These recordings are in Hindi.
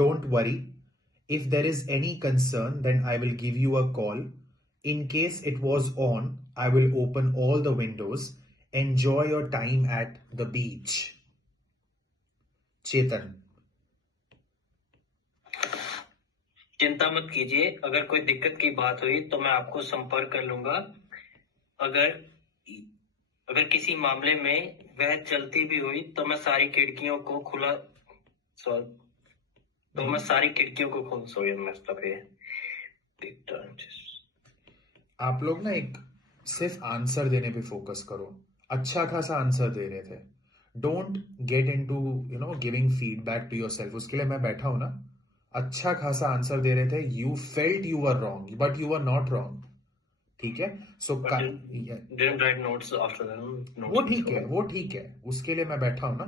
Don't worry. If there is any concern, then I will give you a call. In case it was on, I will open all the windows. Enjoy your time at the beach. चेतन। चिंता मत कीजिए, अगर कोई दिक्कत की बात हुई तो मैं आपको संपर्क कर लूंगा। अगर किसी मामले में वह चलती भी हुई तो मैं सारी खिड़कियों को खोल आप लोग ना एक सिर्फ आंसर देने पे फोकस करो। अच्छा खासा आंसर दे रहे थे। Don't get into giving feedback to yourself. उसके लिए मैं बैठा हूं ना। अच्छा खासा आंसर दे रहे थे। You felt you were wrong but you were not wrong. ठीक है। सो didn't write notes after that. वो ठीक है, उसके लिए मैं बैठा हूं ना।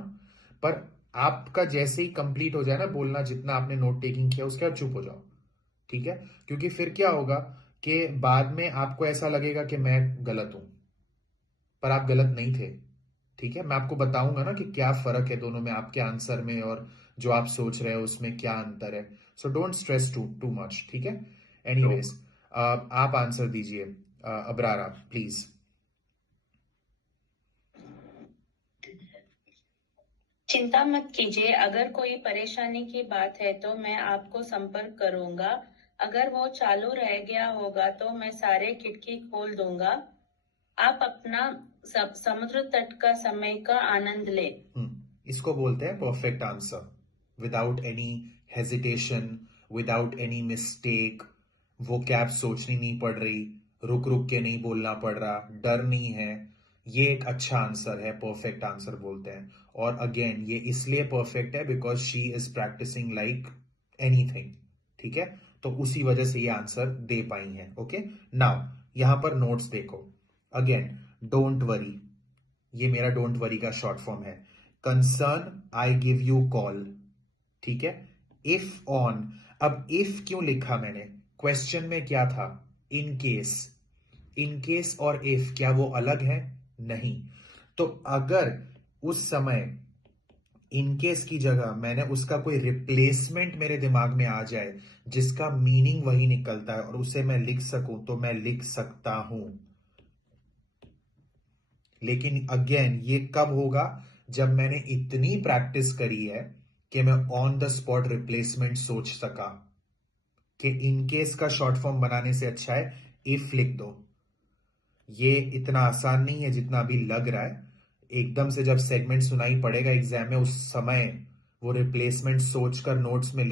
पर आपका जैसे ही कंप्लीट हो जाए ना बोलना, जितना आपने नोट टेकिंग किया उसके बाद चुप हो जाओ। ठीक है। क्योंकि फिर क्या होगा कि बाद में आपको ऐसा लगेगा कि मैं गलत हूं, पर आप गलत नहीं थे। ठीक है। मैं आपको बताऊंगा ना कि क्या फर्क है दोनों में, आपके आंसर में और जो आप सोच रहे हो उसमें क्या अंतर है। So don't stress too much. ठीक है। एनीवेज, आप आंसर दीजिए। अबरारा प्लीज। चिंता मत कीजिए, अगर कोई परेशानी की बात है तो मैं आपको संपर्क करूंगा। अगर वो चालू रह गया होगा तो मैं सारे खिड़की खोल दूंगा। आप अपना समुद्र तट का समय का आनंद ले। इसको बोलते हैं perfect answer. Without any hesitation, without any mistake. वो कैप सोचनी नहीं पड़ रही, रुक रुक के नहीं बोलना पड़ रहा, डर नहीं है। ये एक अच्छा आंसर है, परफेक्ट आंसर बोलते हैं। और अगेन ये इसलिए परफेक्ट है because she is practising like anything. ठीक है। तो उसी वजह से ये आंसर दे पाई है। ओके। नाउ यहां पर नोट्स देखो। अगेन डोंट वरी, ये मेरा डोंट वरी का शॉर्ट फॉर्म है। Concern, I give you call. ठीक है। इफ ऑन, अब इफ क्यों लिखा मैंने? क्वेश्चन में क्या था? In case. इन केस और इफ क्या वो अलग है? नहीं। तो अगर उस समय इन केस की जगह मैंने उसका कोई रिप्लेसमेंट मेरे दिमाग में आ जाए जिसका मीनिंग वही निकलता है और उसे मैं लिख सकूं, तो मैं लिख सकता हूं। लेकिन अगेन ये कब होगा? जब मैंने इतनी प्रैक्टिस करी है कि मैं ऑन द स्पॉट रिप्लेसमेंट सोच सका कि इनकेस का शॉर्ट फॉर्म बनाने से अच्छा है इफ लिख दो। ये इतना आसान नहीं है जितना अभी लग रहा है। एकदम से जब सेगमेंट सुनाई पड़ेगा एग्जाम में, उस समय वो रिप्लेसमेंट सोचकर नोट्स में